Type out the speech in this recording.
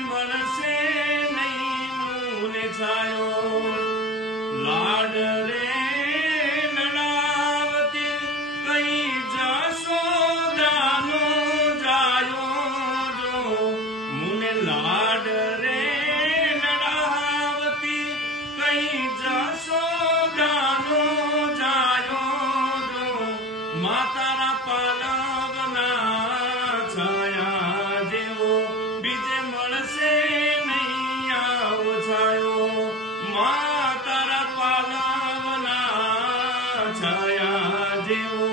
મળશે નહીં મુને છાયો લાડ રે નડાવતી કઈ જશોદાનો જાયો જો મુને લાડ રે નડાવતી કઈ જશોદાનો જાયો જો માતારા પાલવના છાયા જેવો બીજે મળશે નહીં આવો છાયો માતારા પાલવના છાયા જેવો